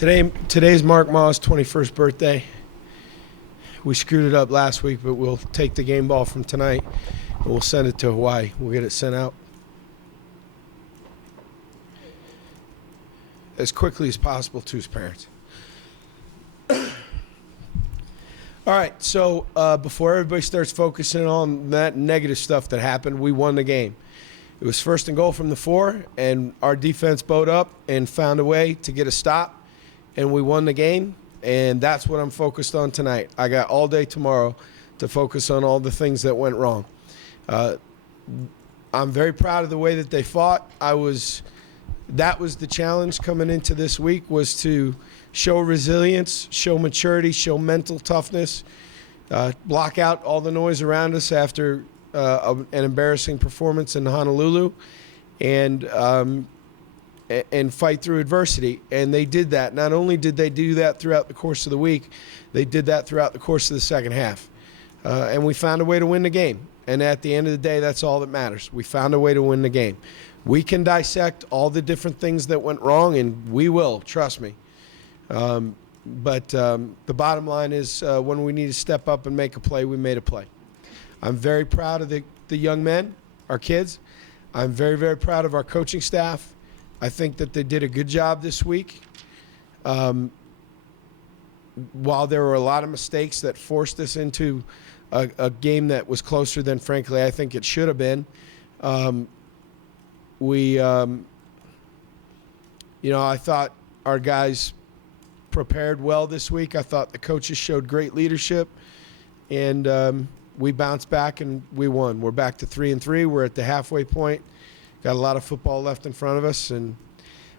Today's Mark Ma's 21st birthday. We screwed it up last week, but we'll take the game ball from tonight and we'll send it to Hawaii. We'll get it sent out as quickly as possible to his parents. All right, so before everybody starts focusing on that negative stuff that happened, we won the game. It was 1st and goal from the 4, and our defense bowed up and found a way to get a stop, and we won the game, and that's what I'm focused on tonight. I got all day tomorrow to focus on all the things that went wrong. I'm very proud of the way that they fought. That was the challenge coming into this week, was to show resilience, show maturity, show mental toughness, block out all the noise around us after an embarrassing performance in Honolulu, and fight through adversity. And they did that. Not only did they do that throughout the course of the week, they did that throughout the course of the second half. And we found a way to win the game. And at the end of the day, that's all that matters. We found a way to win the game. We can dissect all the different things that went wrong, and we will, trust me. But the bottom line is when we need to step up and make a play, we made a play. I'm very proud of the young men, our kids. I'm very, very proud of our coaching staff. I think that they did a good job this week. While there were a lot of mistakes that forced us into a game that was closer than, frankly, I think it should have been, I thought our guys prepared well this week. I thought the coaches showed great leadership, and we bounced back and we won. We're back to 3-3. We're at the halfway point. Got a lot of football left in front of us, and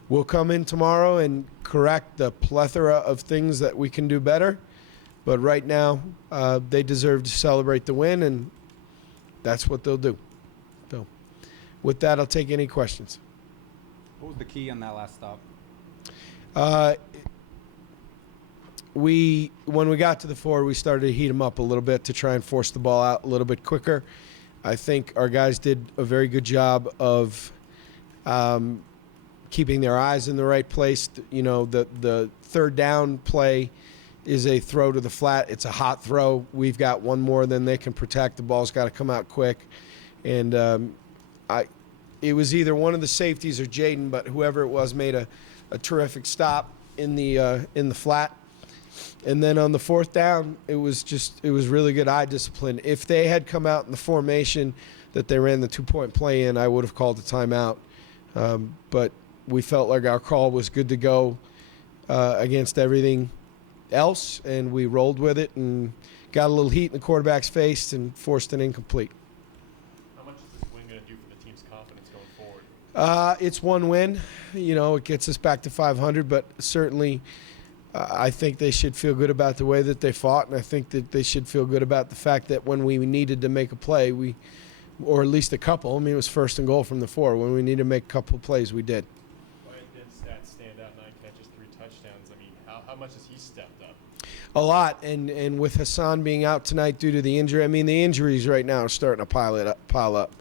we'll come in tomorrow and correct the plethora of things that we can do better. But right now, they deserve to celebrate the win, and that's what they'll do. So with that, I'll take any questions. What was the key on that last stop? When we got to the 4, we started to heat them up a little bit to try and force the ball out a little bit quicker. I think our guys did a very good job of keeping their eyes in the right place. You know, the third down play is a throw to the flat. It's a hot throw. We've got one more than they can protect. The ball's got to come out quick. And it was either one of the safeties or Jaden, but whoever it was made a terrific stop in the flat. And then on the 4th down, it was really good eye discipline. If they had come out in the formation that they ran the 2-point play in, I would have called a timeout. But we felt like our call was good to go against everything else, and we rolled with it and got a little heat in the quarterback's face and forced an incomplete. How much is this win going to do for the team's confidence going forward? It's one win. You know, it gets us back to 500, but certainly I think they should feel good about the way that they fought, and I think that they should feel good about the fact that when we needed to make a play, or at least a couple, I mean, it was 1st and goal from the 4. When we needed to make a couple of plays, we did. Wyatt Demps' stats stand out, 9 catches, 3 touchdowns. I mean, how much has he stepped up? A lot, and with Hassan being out tonight due to the injury, I mean, the injuries right now are starting to pile up.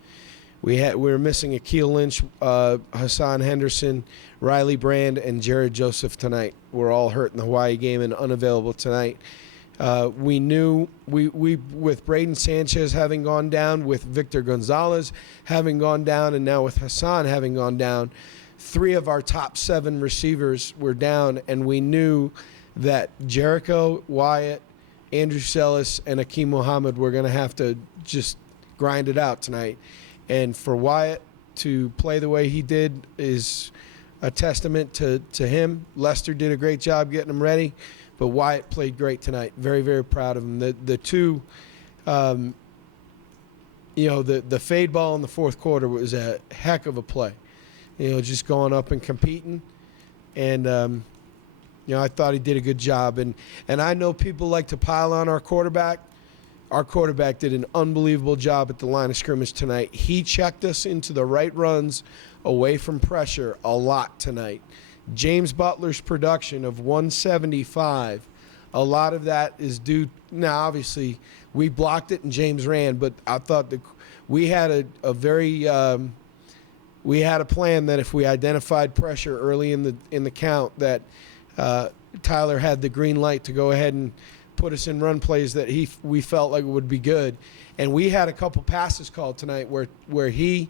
We were missing Akeel Lynch, Hassan Henderson, Riley Brand, and Jared Joseph tonight. We're all hurt in the Hawaii game and unavailable tonight. We knew with Braden Sanchez having gone down, with Victor Gonzalez having gone down, and now with Hassan having gone down, 3 of our top 7 receivers were down, and we knew that Jericho, Wyatt, Andrew Sellis, and Akeem Muhammad were going to have to just grind it out tonight. And for Wyatt to play the way he did is a testament to him. Lester did a great job getting him ready, but Wyatt played great tonight. Very, very proud of him. The two, the fade ball in the 4th quarter was a heck of a play. You know, just going up and competing. And, I thought he did a good job. And I know people like to pile on our quarterback. Our quarterback did an unbelievable job at the line of scrimmage tonight. He checked us into the right runs away from pressure a lot tonight. James Butler's production of 175, a lot of that is due – now, obviously, we blocked it and James ran, but I thought that we had we had a plan that if we identified pressure early in the count, that Tyler had the green light to go ahead and put us in run plays that we felt like would be good. And we had a couple passes called tonight where he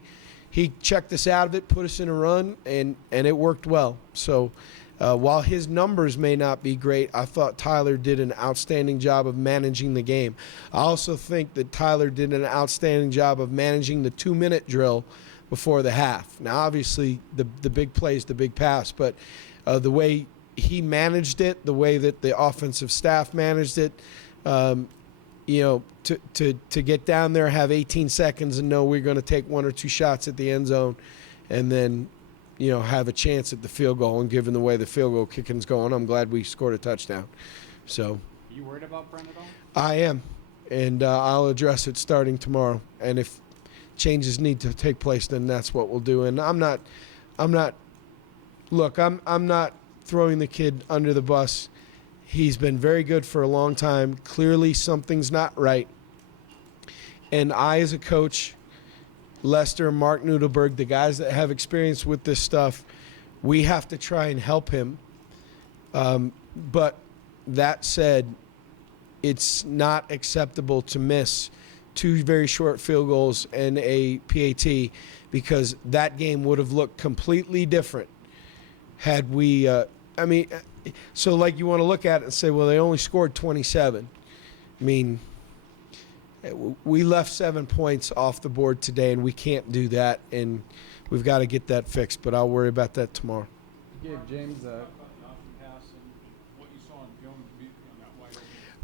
checked us out of it, put us in a run, and it worked well. So while his numbers may not be great, I thought Tyler did an outstanding job of managing the game. I also think that Tyler did an outstanding job of managing the 2-minute drill before the half. Now, obviously, the big play is the big pass, but the way he managed it, the way that the offensive staff managed it, to get down there, have 18 seconds and know we're going to take 1 or 2 shots at the end zone and then, have a chance at the field goal. And given the way the field goal kicking's going, I'm glad we scored a touchdown. So, You worried about Brent at all? I am, and I'll address it starting tomorrow. And if changes need to take place, then that's what we'll do. And I'm not throwing the kid under the bus. He's been very good for a long time. Clearly something's not right. And I, as a coach, Lester, Mark Nudelberg, the guys that have experience with this stuff, we have to try and help him. But that said, it's not acceptable to miss 2 very short field goals and a PAT, because that game would have looked completely different had we so like you want to look at it and say, well, they only scored 27. I mean, we left 7 points off the board today, and we can't do that, and we've got to get that fixed, but I'll worry about that tomorrow. You gave James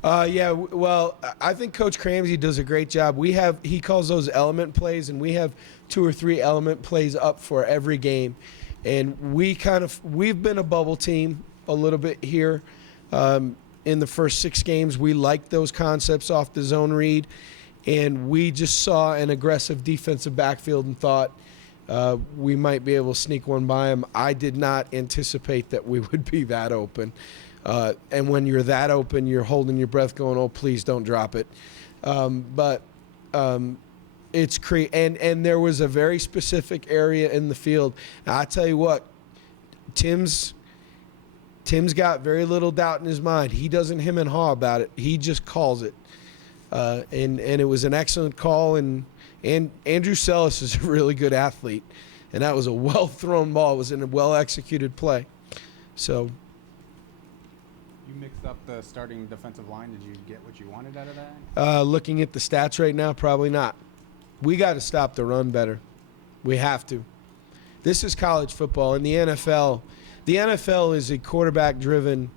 Well, I think Coach Cramsey does a great job. He calls those element plays, and we have 2 or 3 element plays up for every game. And we've been a bubble team a little bit here in the first 6 games. We liked those concepts off the zone read, and we just saw an aggressive defensive backfield and thought we might be able to sneak one by them. I did not anticipate that we would be that open. And when you're that open, you're holding your breath going, oh, please don't drop it. It's and there was a very specific area in the field. Now, I tell you what, Tim's got very little doubt in his mind. He doesn't hem and haw about it. He just calls it. And it was an excellent call. And Andrew Sellis is a really good athlete. And that was a well-thrown ball. It was in a well-executed play. So You mixed up the starting defensive line. Did you get what you wanted out of that? looking at the stats right now, probably not. We got to stop the run better. We have to. This is college football. In the NFL is a quarterback-driven,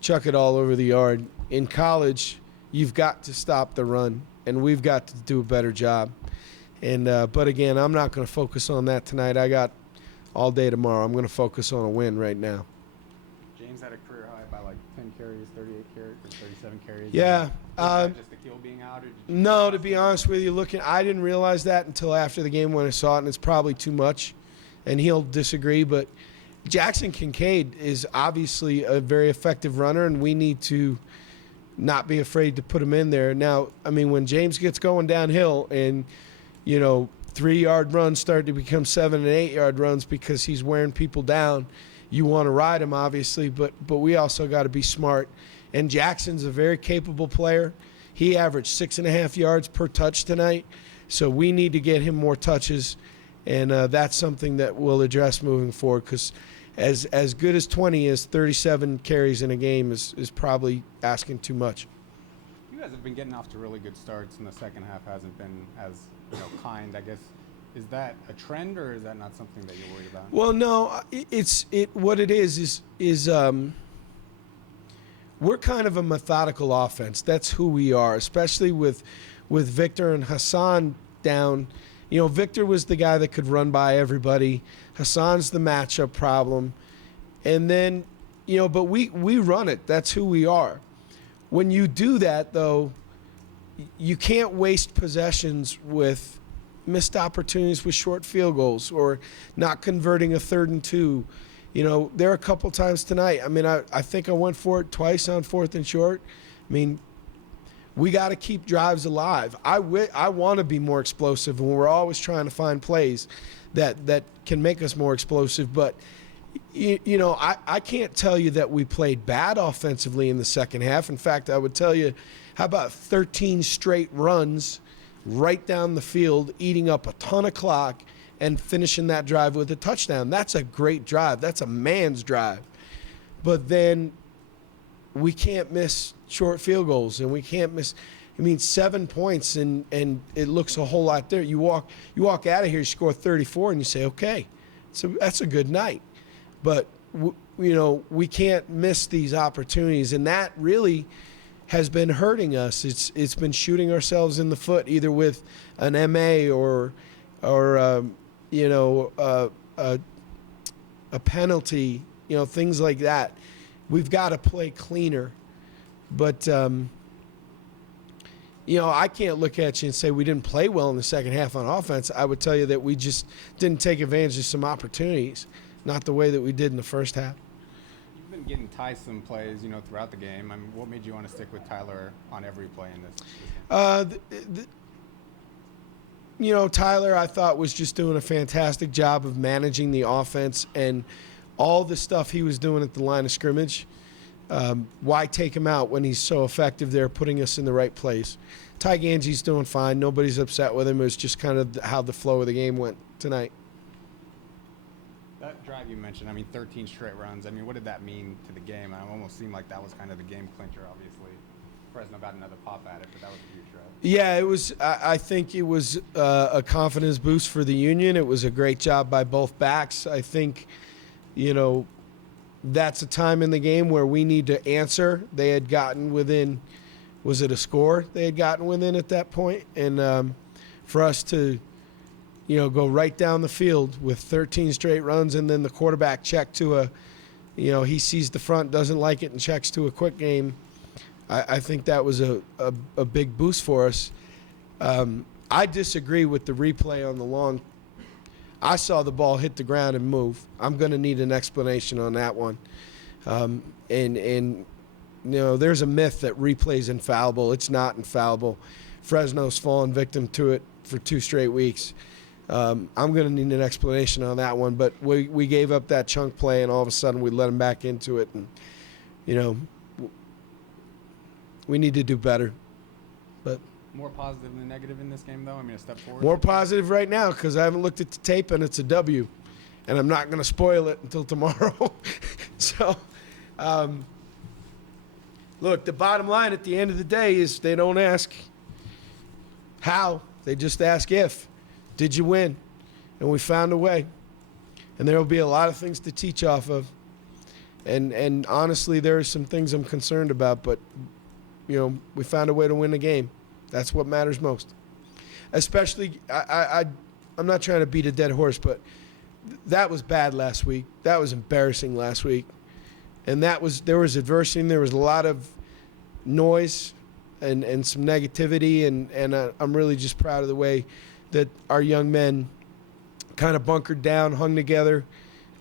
chuck it all over the yard. In college, you've got to stop the run, and we've got to do a better job. And but again, I'm not going to focus on that tonight. I got all day tomorrow. I'm going to focus on a win right now. James had a career high by like 10 carries, 38 carries, or 37 carries. Yeah. Was that just the keel being out? Or did you No, to be honest with you, I didn't realize that until after the game when I saw it, and it's probably too much. And he'll disagree, but Jackson Kincaid is obviously a very effective runner, and we need to not be afraid to put him in there. Now, I mean, when James gets going downhill and, 3-yard runs start to become 7- and 8-yard runs because he's wearing people down, you want to ride him, obviously, but we also got to be smart. And Jackson's a very capable player. He averaged 6.5 yards per touch tonight, so we need to get him more touches, and that's something that we'll address moving forward, because as good as 20 is, 37 carries in a game is probably asking too much. You guys have been getting off to really good starts, and the second half hasn't been as kind, I guess. Is that a trend, or is that not something that you're worried about? Well, no, what it is we're kind of a methodical offense. That's who we are, especially with Victor and Hassan down. Victor was the guy that could run by everybody. Hassan's the matchup problem. And then, but we run it. That's who we are. When you do that, though, you can't waste possessions with missed opportunities with short field goals or not converting a 3rd and 2. There are a couple times tonight. I mean, I think I went for it twice on 4th and short. I mean, we got to keep drives alive. I want to be more explosive, and we're always trying to find plays that can make us more explosive. But You know, I can't tell you that we played bad offensively in the second half. In fact, I would tell you, how about 13 straight runs right down the field, eating up a ton of clock and finishing that drive with a touchdown. That's a great drive. That's a man's drive. But then we can't miss short field goals, and we can't miss. I mean, 7 points, and it looks a whole lot there. You walk out of here, you score 34, and you say, okay, so that's a good night. But you know, we can't miss these opportunities, and that really has been hurting us. It's been shooting ourselves in the foot, either with an MA or you know, a penalty, you know, things like that. We've got to play cleaner. But, you know, I can't look at you and say we didn't play well in the second half on offense. I would tell you that we just didn't take advantage of some opportunities, not the way that we did in the first half. You've been getting Tyson plays, you know, throughout the game. I mean, what made you want to stick with Tyler on every play in this? You know, Tyler, I thought, was just doing a fantastic job of managing the offense, and all the stuff he was doing at the line of scrimmage. Why take him out when he's so effective there, putting us in the right place? Ty Ganji's doing fine. Nobody's upset with him. It was just kind of how the flow of the game went tonight. That drive you mentioned, I mean, 13 straight runs. I mean, what did that mean to the game? It almost seemed like that was kind of the game clincher, obviously. Fresno got another pop at it, but that was a huge drive. Yeah, it was. I think it was a confidence boost for the Union. It was a great job by both backs. I think, you know, that's a time in the game where we need to answer. They had gotten within, was it a score they had gotten within at that point? And for us to, you know, go right down the field with 13 straight runs, and then the quarterback check to a, you know, he sees the front, doesn't like it, and checks to a quick game. I think that was a big boost for us. I disagree with the replay on the long. I saw the ball hit the ground and move. I'm going to need an explanation on that one. And you know, there's a myth that replay's infallible. It's not infallible. Fresno's fallen victim to it for 2 straight weeks. I'm going to need an explanation on that one. But we gave up that chunk play, and all of a sudden we let them back into it. And, you know, we need to do better. But More positive than negative in this game, though? I mean, a step forward? more positive right now, because I haven't looked at the tape, and it's a W. And I'm not going to spoil it until tomorrow. So, look, the bottom line at the end of the day is they don't ask how. They just ask if. Did you win? And we found a way. And there will be a lot of things to teach off of. And honestly, there are some things I'm concerned about, but, you know, we found a way to win the game. That's what matters most. Especially, I'm not trying to beat a dead horse, but that was bad last week. That was embarrassing last week. And there was adversity, and there was a lot of noise and some negativity, and I'm really just proud of the way that our young men kind of bunkered down, hung together,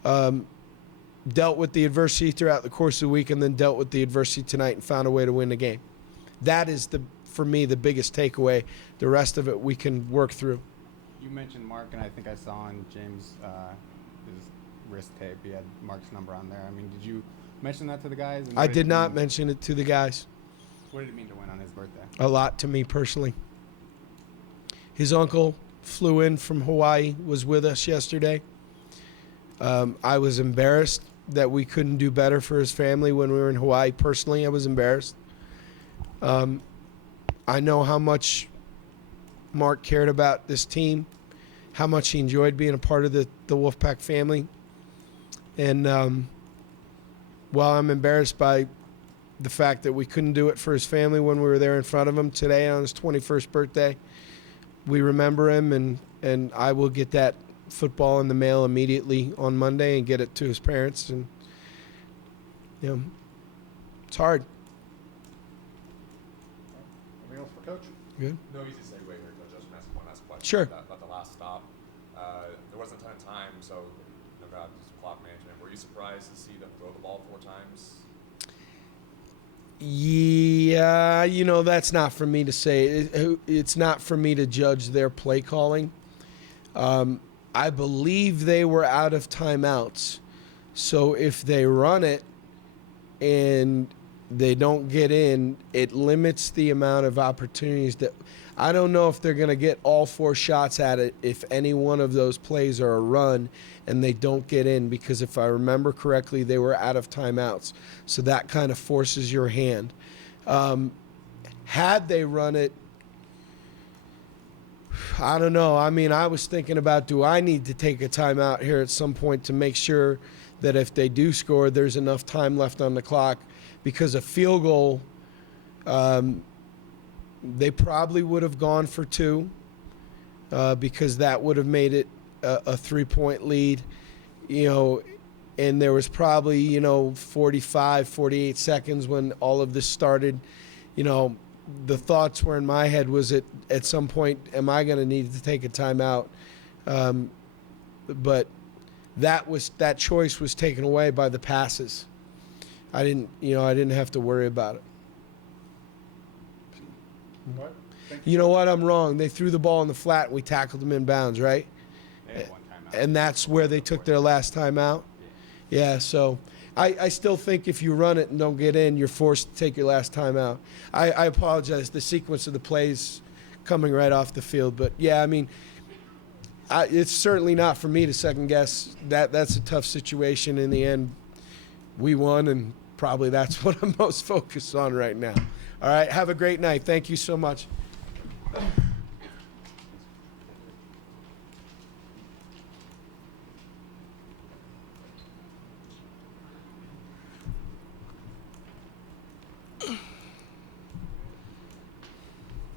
dealt with the adversity throughout the course of the week, and then dealt with the adversity tonight and found a way to win the game. That is, for me, the biggest takeaway. The rest of it we can work through. You mentioned Mark, and I think I saw on James' his wrist tape, he had Mark's number on there. I mean, did you mention that to the guys? And I did not mention it to the guys. What did it mean to win on his birthday? A lot to me personally. His uncle flew in from Hawaii, was with us yesterday. I was embarrassed that we couldn't do better for his family when we were in Hawaii. Personally, I was embarrassed. I know how much Mark cared about this team, how much he enjoyed being a part of the Wolfpack family. And while I'm embarrassed by the fact that we couldn't do it for his family when we were there in front of him today on his 21st birthday, we remember him, and I will get that football in the mail immediately on Monday and get it to his parents. And, you know, it's hard. Anything else for Coach? Good. No easy segue here, Coach. I was going to ask one last question Sure. about the last stop. There wasn't a ton of time, so no doubt just clock management. Were you surprised to see them throw the ball 4 times? Yeah, you know, that's not for me to say. It's not for me to judge their play calling. I believe they were out of timeouts. So if they run it and they don't get in, it limits the amount of opportunities that I don't know if they're going to get all 4 shots at it if any one of those plays are a run and they don't get in, because if I remember correctly, they were out of timeouts. So that kind of forces your hand. Had they run it, I don't know. I mean, I was thinking about, do I need to take a timeout here at some point to make sure that if they do score, there's enough time left on the clock? Because a field goal, they probably would have gone for 2 because that would have made it a 3-point lead, and there was probably, 45, 48 seconds when all of this started. The thoughts were in my head was at some point, am I going to need to take a timeout? But that choice was taken away by the passes. I didn't have to worry about it. What? You know what? I'm wrong. They threw the ball in the flat and we tackled them inbounds, right? They had 1 timeout. And that's where they took their last timeout? Yeah, so I still think if you run it and don't get in, you're forced to take your last timeout. I apologize. The sequence of the plays coming right off the field. But, yeah, I mean, it's certainly not for me to second guess. That's a tough situation. In the end, we won, and probably that's what I'm most focused on right now. All right, have a great night. Thank you so much.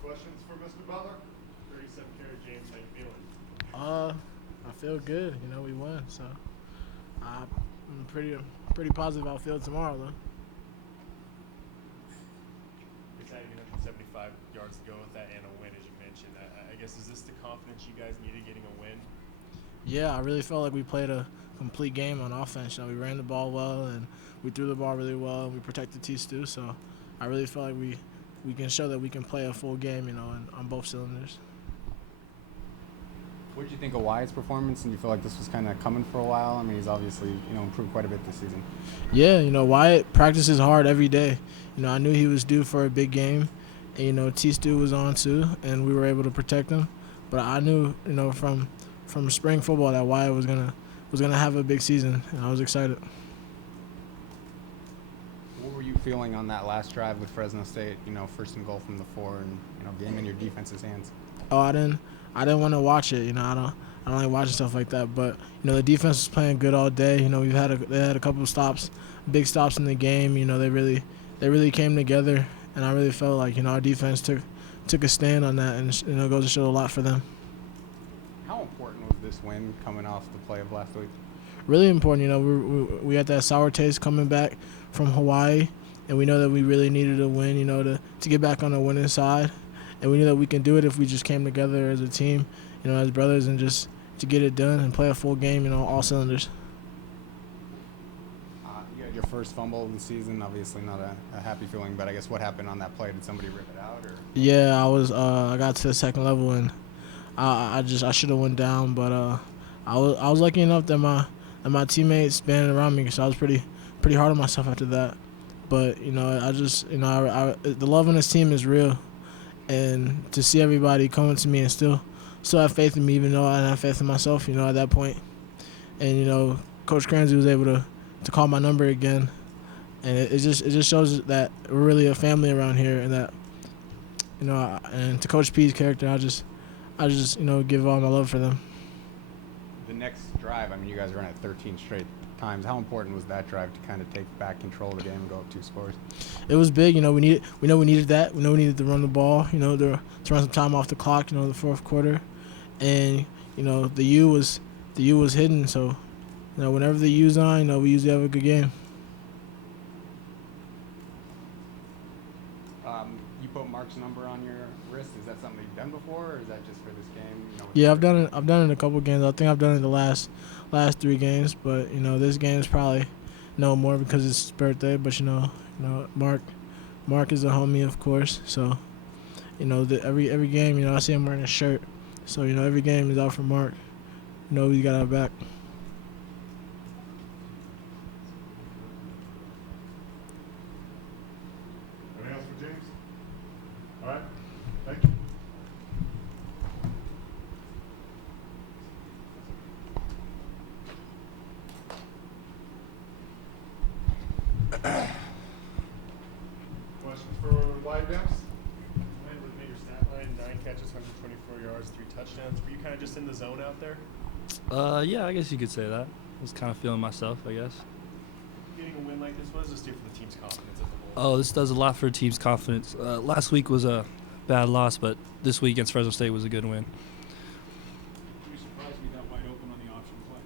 Questions for Mr. Butler? 37-carat James, how you feeling? I feel good. We won, so I'm pretty positive I'll feel tomorrow, though. It's not even 175 yards to go with that and a win, as you mentioned. I guess, is this the confidence you guys needed getting a win? Yeah, I really felt like we played a complete game on offense. We ran the ball well, and we threw the ball really well, and we protected T-Stu. So I really felt like we can show that we can play a full game, on both cylinders. What did you think of Wyatt's performance? And do you feel like this was kind of coming for a while? I mean, he's obviously, improved quite a bit this season. Yeah, Wyatt practices hard every day. I knew he was due for a big game, and T-Stu was on too, and we were able to protect him. But I knew, from spring football that Wyatt was gonna have a big season, and I was excited. What were you feeling on that last drive with Fresno State? First and goal from the 4, and game in your defense's hands. Oh, I didn't want to watch it. I don't like watching stuff like that. But the defense was playing good all day. They had a couple of stops, big stops in the game. They really came together, and I really felt like our defense took a stand on that, and it goes to show a lot for them. How important was this win coming off the play of last week? Really important. We had that sour taste coming back from Hawaii, and we know that we really needed a win. To get back on the winning side. And we knew that we can do it if we just came together as a team, as brothers, and just to get it done and play a full game, all cylinders. You had your first fumble of the season, obviously not a happy feeling, but I guess what happened on that play? Did somebody rip it out? Or? Yeah, I got to the second level, and I should have went down, but I was lucky enough that my teammates banded around me, so I was pretty hard on myself after that. But the love in this team is real. And to see everybody coming to me and still have faith in me, even though I didn't have faith in myself, at that point. And, Coach Cransey was able to call my number again. And it just shows that we're really a family around here, and that, and to Coach P's character, I just give all my love for them. The next drive, you guys ran it 13 straight times. How important was that drive to kind of take back control of the game and go up 2 scores? It was big. We needed that. We know we needed to run the ball. To run some time off the clock. The fourth quarter, and the U was hidden. So, whenever the U's on, we usually have a good game. You put Mark's number on your wrist. Is that something you've done before, or is that just for this game? Yeah, I've done it a couple games. I think I've done it the last 3 games, but this game is probably no more because it's his birthday. But Mark is a homie, of course. So every game, I see him wearing a shirt. So every game is out for Mark. We got our back. Questions for Wyatt Demps? Wyatt, looking at your stat line, 9 catches, 124 yards, 3 touchdowns. Were you kind of just in the zone out there? Yeah, I guess you could say that. I was kind of feeling myself, I guess. Getting a win like this, what does this do for the team's confidence as a whole? Oh, this does a lot for a team's confidence. Last week was a bad loss, but this week against Fresno State was a good win. Were you surprised you got wide open on the option play?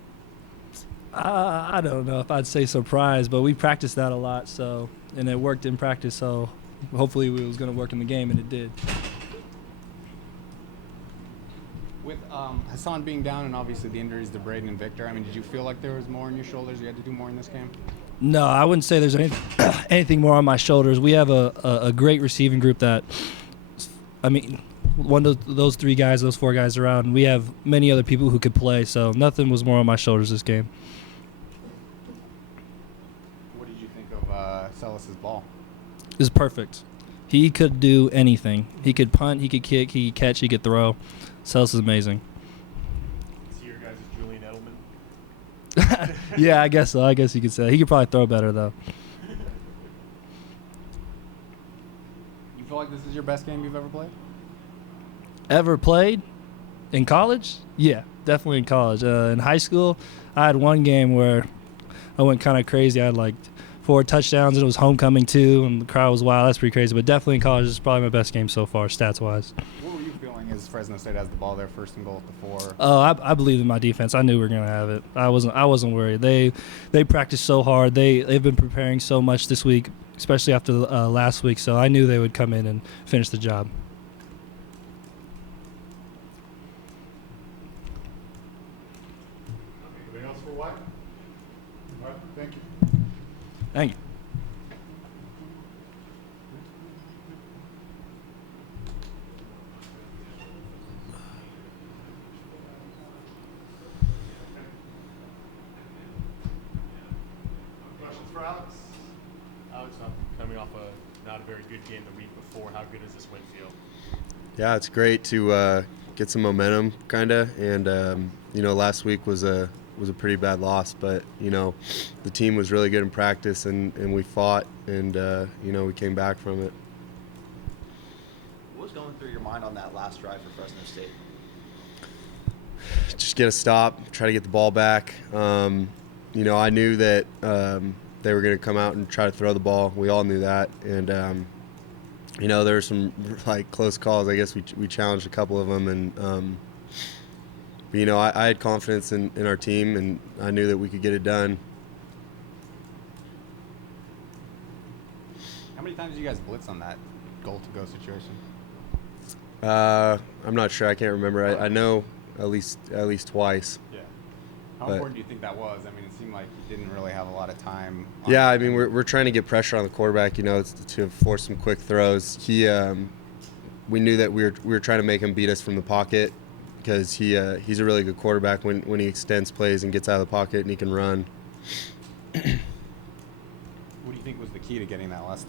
I don't know if I'd say surprised, but we practiced that a lot, and it worked in practice, so hopefully it was going to work in the game, and it did. With Hassan being down and obviously the injuries to Braden and Victor, I mean, did you feel like there was more on your shoulders? You had to do more in this game? No, I wouldn't say there's anything more on my shoulders. We have a great receiving group that, I mean, one of those 3 guys, those 4 guys around, we have many other people who could play, so nothing was more on my shoulders this game. What did you think of Celis's ball? It was perfect. He could do anything. He could punt, he could kick, he could catch, he could throw. Celis is amazing. See your guys as Julian Edelman? Yeah, I guess so. I guess you could say. He could probably throw better, though. You feel like this is your best game you've ever played? Ever played? In college? Yeah, definitely in college. In high school, I had one game where I went kind of crazy. I had like 4 touchdowns, and it was homecoming too, and the crowd was wild. That's pretty crazy. But definitely in college, this is probably my best game so far, stats-wise. What were you feeling as Fresno State has the ball there, first and goal at the 4? Oh, I believed in my defense. I knew we were gonna have it. I wasn't worried. They practiced so hard. They've been preparing so much this week, especially after last week. So I knew they would come in and finish the job. Anything else for Wyatt? All right, thank you. Thank you. Questions for Alex? Alex, coming off not a very good game the week before, how good does this win feel? Yeah, it's great to get some momentum, kind of. And last week was a pretty bad loss, but the team was really good in practice, and we fought, and we came back from it. What was going through your mind on that last drive for Fresno State? Just get a stop, try to get the ball back. I knew that they were going to come out and try to throw the ball. We all knew that, and there were some close calls. I guess we challenged a couple of them, and I had confidence in our team, and I knew that we could get it done. How many times did you guys blitz on that goal-to-go situation? I'm not sure. I can't remember. I know at least twice. Yeah. How But- important do you think that was? I mean, it seemed like you didn't really have a lot of time. Yeah, I mean we're trying to get pressure on the quarterback, to force some quick throws. We knew that we were trying to make him beat us from the pocket, because he's a really good quarterback when he extends plays and gets out of the pocket and he can run. What do you think was the key to getting that last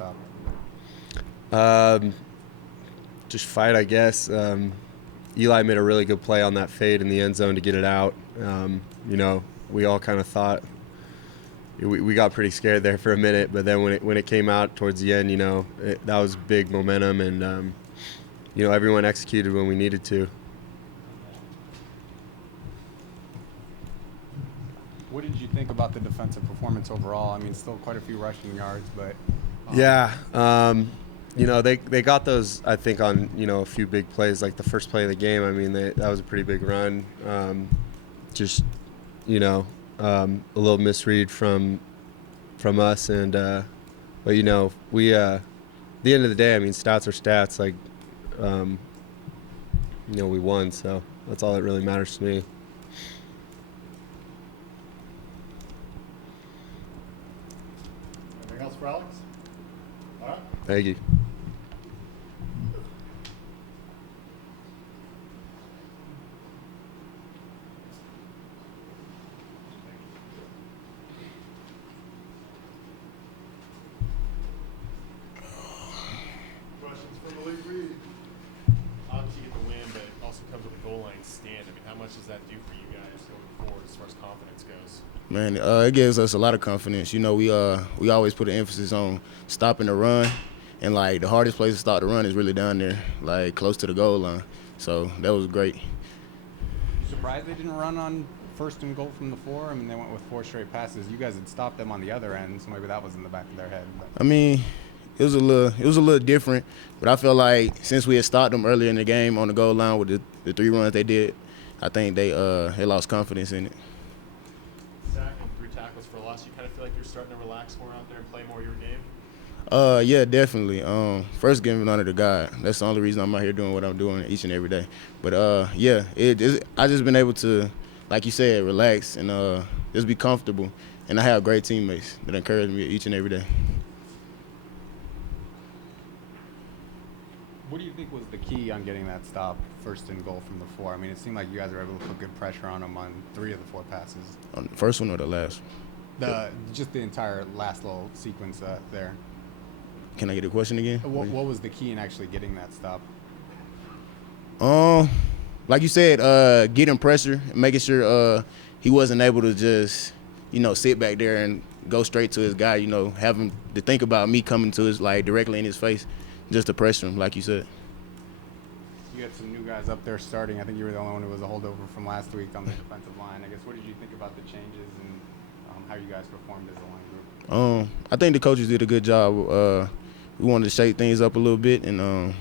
stop? Just fight, I guess. Eli made a really good play on that fade in the end zone to get it out. We all kind of thought we got pretty scared there for a minute, but then when it came out towards the end, that was big momentum, and everyone executed when we needed to. What did you think about the defensive performance overall? I mean, still quite a few rushing yards, but Yeah, they got those, I think, on a few big plays, like the first play of the game. I mean, that was a pretty big run. Just a little misread from us, and but we at the end of the day, I mean, stats are stats. Like we won, so that's all that really matters to me. Anything else for Alex? All right. Thank you. Questions for Malik Reed? Obviously, you get the win, but it also comes with a goal line stand. I mean, how much does that do for you guys going forward as far as confidence goes? Man, it gives us a lot of confidence. You know, we always put an emphasis on stopping the run, and like the hardest place to stop the run is really down there, like close to the goal line. So that was great. You surprised they didn't run on 1st and goal from the 4? I mean, they went with 4 straight passes. You guys had stopped them on the other end, so maybe that was in the back of their head. But. I mean, it was a little different, but I feel like since we had stopped them earlier in the game on the goal line with the 3 runs they did, I think they lost confidence in it. Sack and 3 tackles for loss. You kind of feel like you're starting to relax more out there and play more your game? Yeah, definitely. First, giving honor to God. That's the only reason I'm out here doing what I'm doing each and every day. But yeah, I just been able to, like you said, relax and just be comfortable. And I have great teammates that encourage me each and every day. What do you think was the key on getting that stop, 1st and goal from the 4? I mean, it seemed like you guys were able to put good pressure on them on 3 of the 4 passes. On the first one or the last? Just the entire last little sequence there. Can I get a question again? What was the key in actually getting that stop? Like you said, getting pressure, making sure he wasn't able to just, sit back there and go straight to his guy. Having to think about me coming to his directly in his face, just to pressure him, like you said. You had some new guys up there starting. I think you were the only one who was a holdover from last week on the defensive line. I guess what did you think about the changes and how you guys performed as a line group? I think the coaches did a good job. We wanted to shake things up a little bit and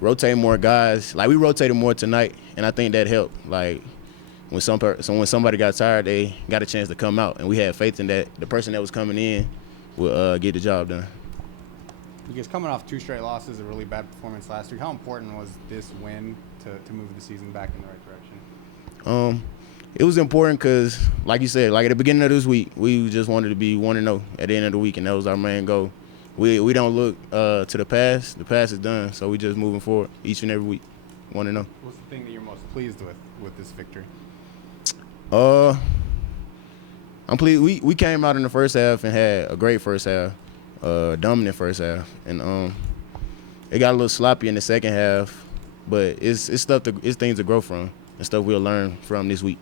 rotate more guys. We rotated more tonight, and I think that helped. When somebody got tired, they got a chance to come out, and we had faith in that the person that was coming in would get the job done. Because coming off 2 straight losses, a really bad performance last week, how important was this win to move the season back in the right direction? It was important because, like you said, at the beginning of this week, we just wanted to be 1-0 at the end of the week, and that was our main goal. We don't look to the past. The past is done, so we just moving forward each and every week, 1-0. What's the thing that you're most pleased with this victory? I'm pleased. We came out in the first half and had a great first half, dominant first half, and it got a little sloppy in the second half, but it's things to grow from and stuff we'll learn from this week.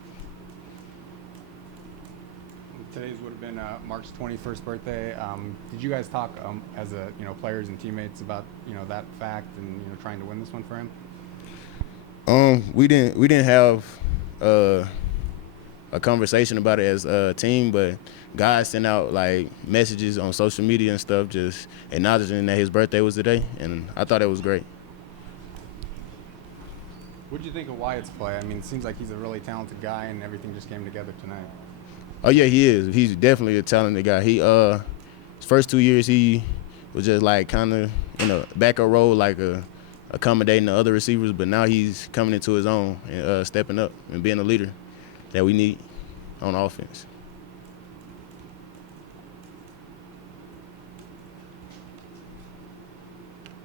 Today's would have been Mark's 21st birthday. Did you guys talk as players and teammates about that fact and trying to win this one for him? We didn't have a conversation about it as a team, but guys sent out messages on social media and stuff just acknowledging that his birthday was today, and I thought it was great. What did you think of Wyatt's play? I mean, it seems like he's a really talented guy, and everything just came together tonight. Oh yeah, he is. He's definitely a talented guy. He his first 2 years he was just kind of in a backup role, accommodating the other receivers, but now he's coming into his own and stepping up and being a leader that we need on offense.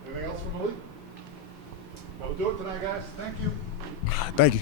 Anything else for Malik? That will do it tonight, guys. Thank you. Thank you.